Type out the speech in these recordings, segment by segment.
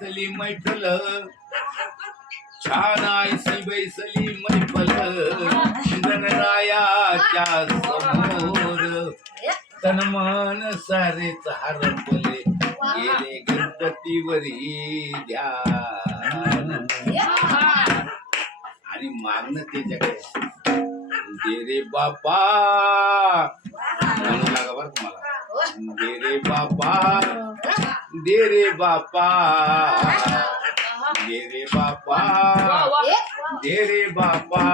बैसली मैफल छान आयसी बैसली मैफल गणरायाच्या समोर तनमन सारेच हरपले गेले गणपतीवरी ध्यान आणि मागणं त्याच्याकडे दे रे बापा म्हणू लागा बरं तुम्हाला दे रे बापा दे रे बापा दे रे बापा दे रे बापा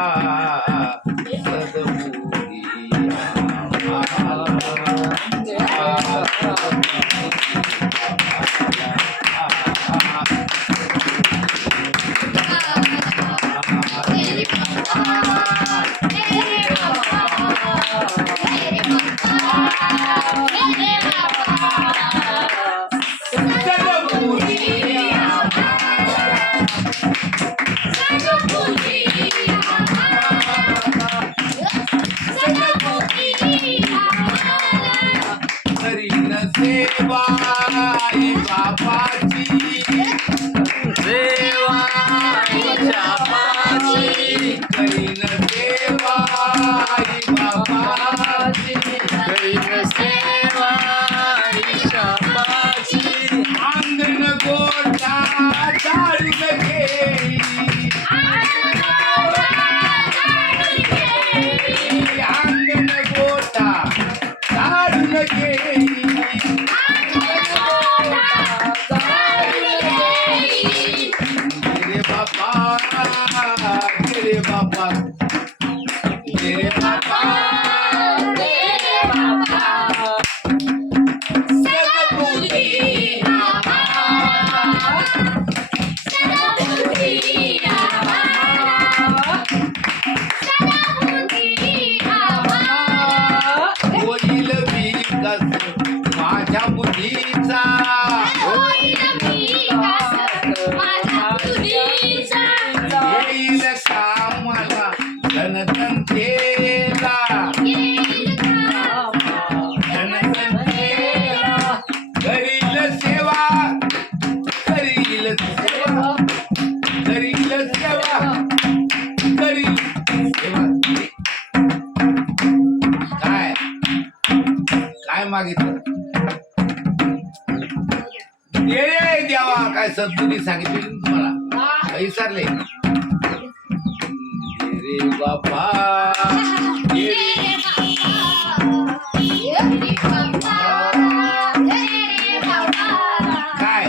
सद्बुद्धी सेवा आई बापाची सेवा बापाची करीन सेवा आई बापाची करीन सेवा आई बापाची अंगण गोठा झाडून घेई अंगण गोठा झाडून घेई तेरे बापा तेरे बापा सद्बुद्धी होईल विकास माझ्या बुद्धीचा येईल कामाला धनसंख्येला करील सेवा करील सेवा करील सेवा करील सेवा काय काय मागितलं दे रे देवा काय सद्बुद्धी सांगितली तुम्हाला विसरले रे बापा काय